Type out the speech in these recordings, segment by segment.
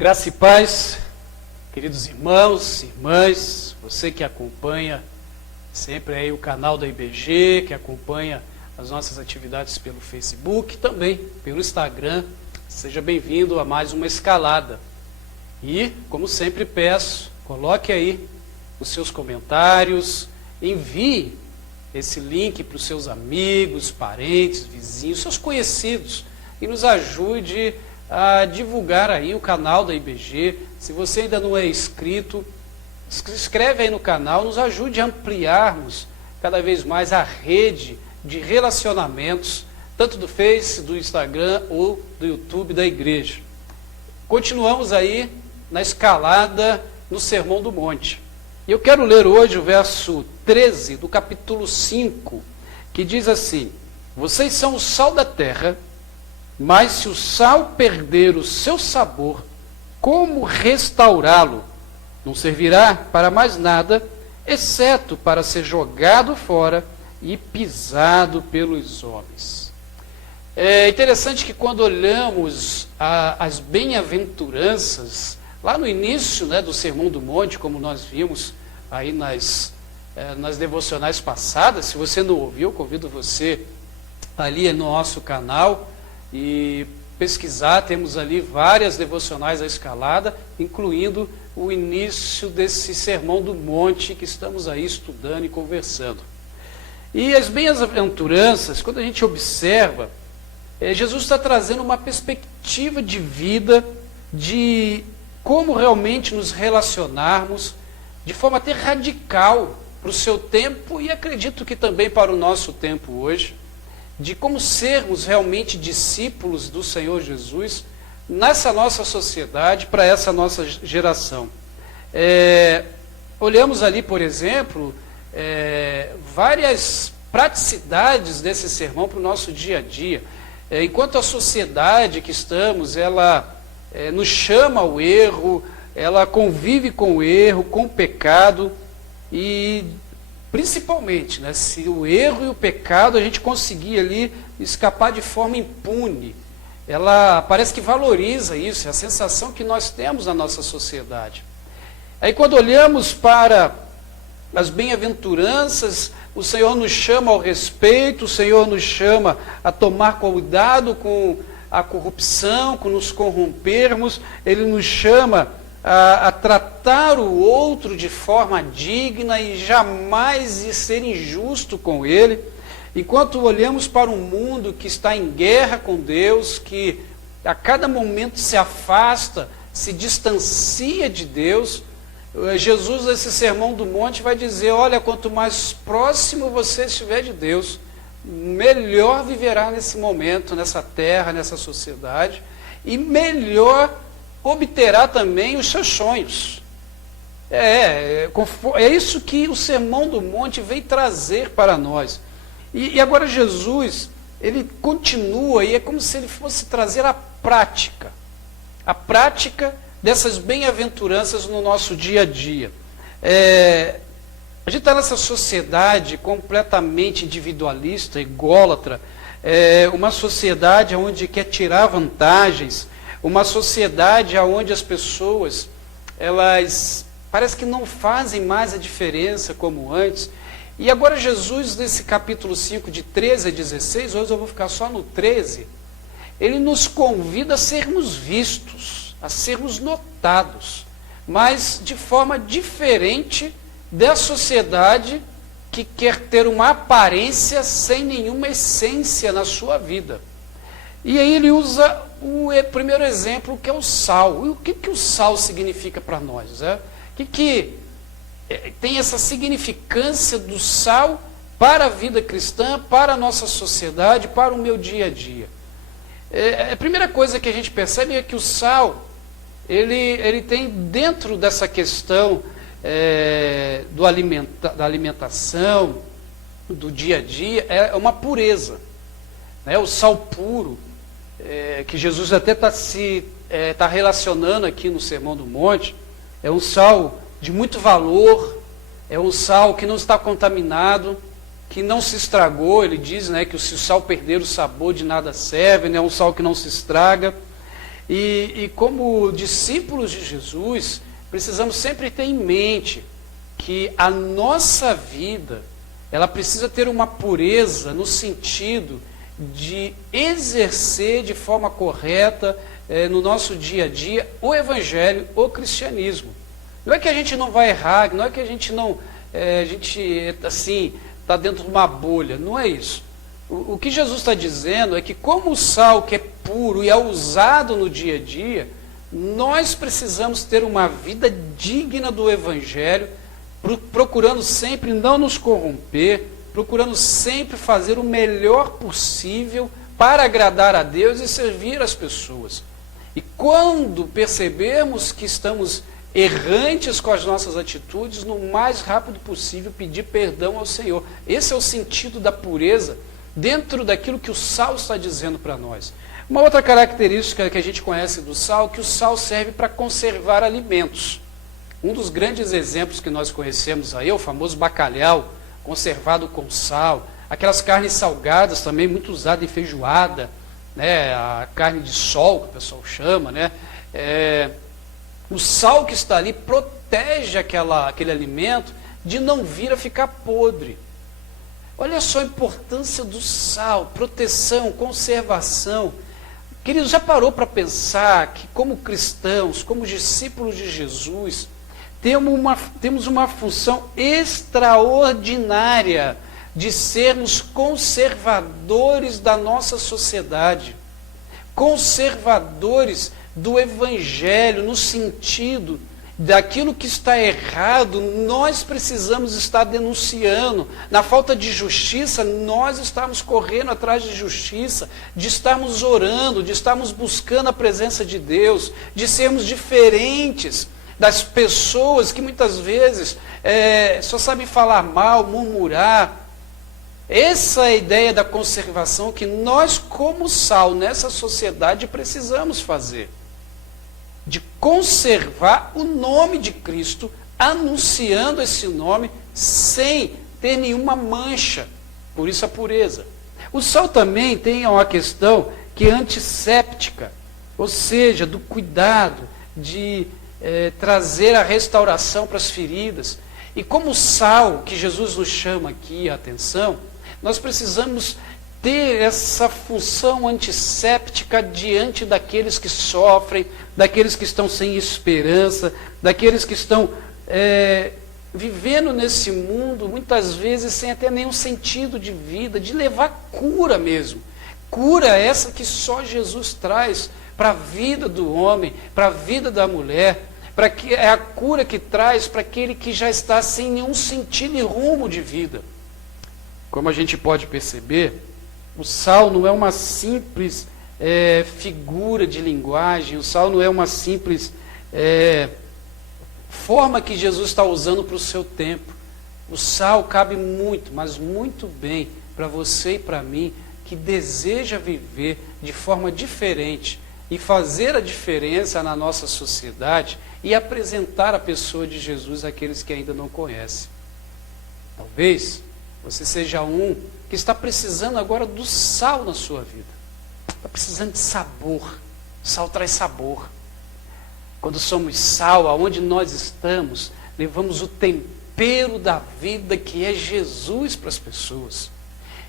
Graça e paz, queridos irmãos, irmãs, você que acompanha sempre aí o canal da IBG, que acompanha as nossas atividades pelo Facebook, também pelo Instagram, seja bem-vindo a mais uma escalada. E, como sempre peço, coloque aí os seus comentários, envie esse link para os seus amigos, parentes, vizinhos, seus conhecidos, e nos ajude a divulgar aí o canal da IBG. Se você ainda não é inscrito, se inscreve aí no canal, nos ajude a ampliarmos cada vez mais a rede de relacionamentos, tanto do Face, do Instagram ou do YouTube da igreja. Continuamos aí na escalada no Sermão do Monte. E eu quero ler hoje o verso 13 do capítulo 5, que diz assim: vocês são o sal da terra, mas se o sal perder o seu sabor, como restaurá-lo? Não servirá para mais nada, exceto para ser jogado fora e pisado pelos homens. É interessante que quando olhamos as bem-aventuranças, lá no início, do Sermão do Monte, como nós vimos aí nas devocionais passadas, se você não ouviu, convido você ali no nosso canal e pesquisar. Temos ali várias devocionais à escalada, incluindo o início desse Sermão do Monte que estamos aí estudando e conversando. E as bem-aventuranças, quando a gente observa, Jesus está trazendo uma perspectiva de vida, de como realmente nos relacionarmos de forma até radical para o seu tempo e acredito que também para o nosso tempo hoje, de como sermos realmente discípulos do Senhor Jesus nessa nossa sociedade, para essa nossa geração. Olhamos ali, por exemplo, várias praticidades desse sermão para o nosso dia a dia. Enquanto a sociedade que estamos, ela nos chama ao erro, ela convive com o erro, com o pecado, e principalmente, se o erro e o pecado a gente conseguir ali escapar de forma impune, ela parece que valoriza isso, é a sensação que nós temos na nossa sociedade. Aí quando olhamos para as bem-aventuranças, o Senhor nos chama ao respeito, o Senhor nos chama a tomar cuidado com a corrupção, com nos corrompermos, Ele nos chama a tratar o outro de forma digna e jamais ser injusto com ele. Enquanto olhamos para um mundo que está em guerra com Deus, que a cada momento se afasta, se distancia de Deus, Jesus, nesse Sermão do Monte, vai dizer: olha, quanto mais próximo você estiver de Deus, melhor viverá nesse momento, nessa terra, nessa sociedade, e melhor obterá também os seus sonhos. É isso que o Sermão do Monte vem trazer para nós. E agora Jesus, ele continua, e é como se ele fosse trazer a prática dessas bem-aventuranças no nosso dia a dia. A gente está nessa sociedade completamente individualista, ególatra, uma sociedade onde quer tirar vantagens, uma sociedade onde as pessoas, elas parece que não fazem mais a diferença como antes. E agora Jesus, nesse capítulo 5, de 13 a 16, hoje eu vou ficar só no 13, ele nos convida a sermos vistos, a sermos notados, mas de forma diferente da sociedade que quer ter uma aparência sem nenhuma essência na sua vida. E aí ele usa o primeiro exemplo, que é o sal. E o que o sal significa para nós? O que tem essa significância do sal para a vida cristã, para a nossa sociedade, para o meu dia a dia? A primeira coisa que a gente percebe é que o sal, ele tem dentro dessa questão da alimentação, do dia a dia, é uma pureza. O sal puro, que Jesus até está relacionando aqui no Sermão do Monte, é um sal de muito valor, é um sal que não está contaminado, que não se estragou. Ele diz que se o sal perder o sabor, de nada serve, é um sal que não se estraga. E como discípulos de Jesus, precisamos sempre ter em mente que a nossa vida, ela precisa ter uma pureza no sentido de exercer de forma correta no nosso dia a dia o evangelho, o cristianismo. Não é que a gente não vai errar, não é que a gente não, a gente assim está dentro de uma bolha, não é isso. O que Jesus está dizendo é que como o sal que é puro e é usado no dia a dia, nós precisamos ter uma vida digna do evangelho, procurando sempre não nos corromper, procurando sempre fazer o melhor possível para agradar a Deus e servir as pessoas. E quando percebermos que estamos errantes com as nossas atitudes, no mais rápido possível pedir perdão ao Senhor. Esse é o sentido da pureza dentro daquilo que o sal está dizendo para nós. Uma outra característica que a gente conhece do sal é que o sal serve para conservar alimentos. Um dos grandes exemplos que nós conhecemos aí é o famoso bacalhau, conservado com sal, aquelas carnes salgadas também, muito usada em feijoada, né? A carne de sol, que o pessoal chama, né? O sal que está ali protege aquele alimento de não vir a ficar podre. Olha só a importância do sal, proteção, conservação. Querido, já parou para pensar que como cristãos, como discípulos de Jesus, temos uma função extraordinária de sermos conservadores da nossa sociedade, conservadores do evangelho, no sentido daquilo que está errado, nós precisamos estar denunciando. Na falta de justiça, nós estamos correndo atrás de justiça, de estarmos orando, de estarmos buscando a presença de Deus, de sermos diferentes das pessoas que muitas vezes só sabem falar mal, murmurar. Essa é a ideia da conservação que nós, como sal nessa sociedade, precisamos fazer. De conservar o nome de Cristo, anunciando esse nome sem ter nenhuma mancha. Por isso a pureza. O sal também tem uma questão que é antisséptica, ou seja, do cuidado de trazer a restauração para as feridas. E como o sal, que Jesus nos chama aqui a atenção, nós precisamos ter essa função antisséptica diante daqueles que sofrem, daqueles que estão sem esperança, daqueles que estão vivendo nesse mundo, muitas vezes sem até nenhum sentido de vida, de levar cura mesmo. Cura essa que só Jesus traz para a vida do homem, para a vida da mulher, é a cura que traz para aquele que já está sem nenhum sentido e rumo de vida. Como a gente pode perceber, o sal não é uma simples figura de linguagem, o sal não é uma simples forma que Jesus está usando para o seu tempo. O sal cabe muito, mas muito bem para você e para mim, que deseja viver de forma diferente e fazer a diferença na nossa sociedade e apresentar a pessoa de Jesus àqueles que ainda não conhecem. Talvez você seja um que está precisando agora do sal na sua vida. Está precisando de sabor. O sal traz sabor. Quando somos sal, aonde nós estamos, levamos o tempero da vida que é Jesus para as pessoas.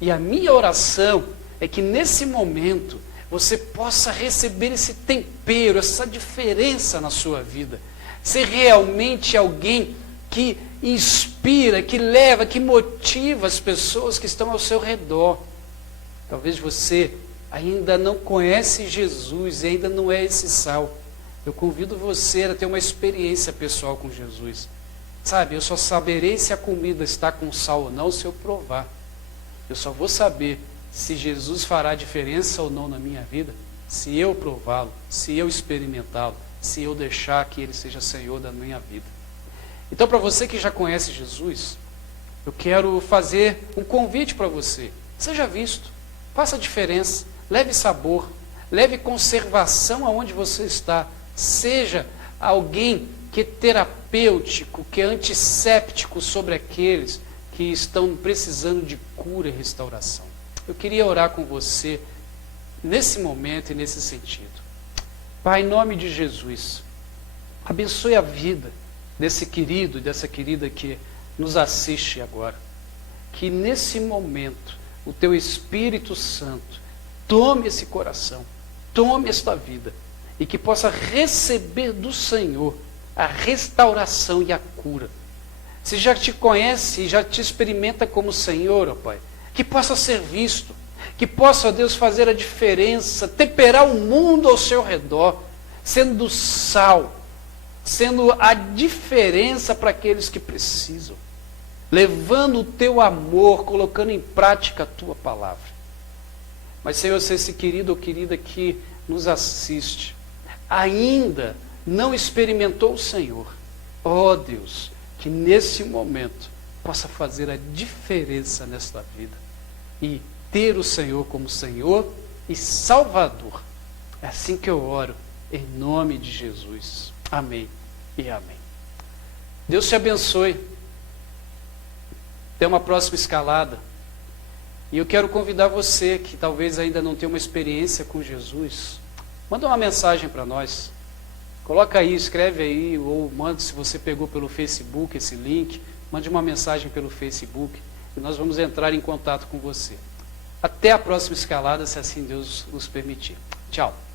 E a minha oração é que nesse momento você possa receber esse tempero, essa diferença na sua vida. Ser realmente alguém que inspira, que leva, que motiva as pessoas que estão ao seu redor. Talvez você ainda não conhece Jesus e ainda não é esse sal. Eu convido você a ter uma experiência pessoal com Jesus. Sabe, eu só saberei se a comida está com sal ou não se eu provar. Eu só vou saber se Jesus fará diferença ou não na minha vida, se eu prová-lo, se eu experimentá-lo, se eu deixar que Ele seja Senhor da minha vida. Então, para você que já conhece Jesus, eu quero fazer um convite para você. Seja visto, faça a diferença, leve sabor, leve conservação aonde você está. Seja alguém que é terapêutico, que é antisséptico sobre aqueles que estão precisando de cura e restauração. Eu queria orar com você nesse momento e nesse sentido. Pai, em nome de Jesus, abençoe a vida desse querido e dessa querida que nos assiste agora. Que nesse momento o teu Espírito Santo tome esse coração, tome esta vida e que possa receber do Senhor a restauração e a cura. Se já te conhece e já te experimenta como Senhor, ó Pai, que possa ser visto, que possa, ó Deus, fazer a diferença, temperar o mundo ao seu redor, sendo sal, sendo a diferença para aqueles que precisam, levando o teu amor, colocando em prática a tua palavra. Mas, Senhor, se esse querido ou querida que nos assiste ainda não experimentou o Senhor, ó Deus, que nesse momento possa fazer a diferença nesta vida e ter o Senhor como Senhor e Salvador. É assim que eu oro, em nome de Jesus. Amém e amém. Deus te abençoe. Tem uma próxima escalada. E eu quero convidar você que talvez ainda não tenha uma experiência com Jesus. Manda uma mensagem para nós. Coloca aí, escreve aí, ou manda, se você pegou pelo Facebook esse link, mande uma mensagem pelo Facebook e nós vamos entrar em contato com você. Até a próxima escalada, se assim Deus nos permitir. Tchau.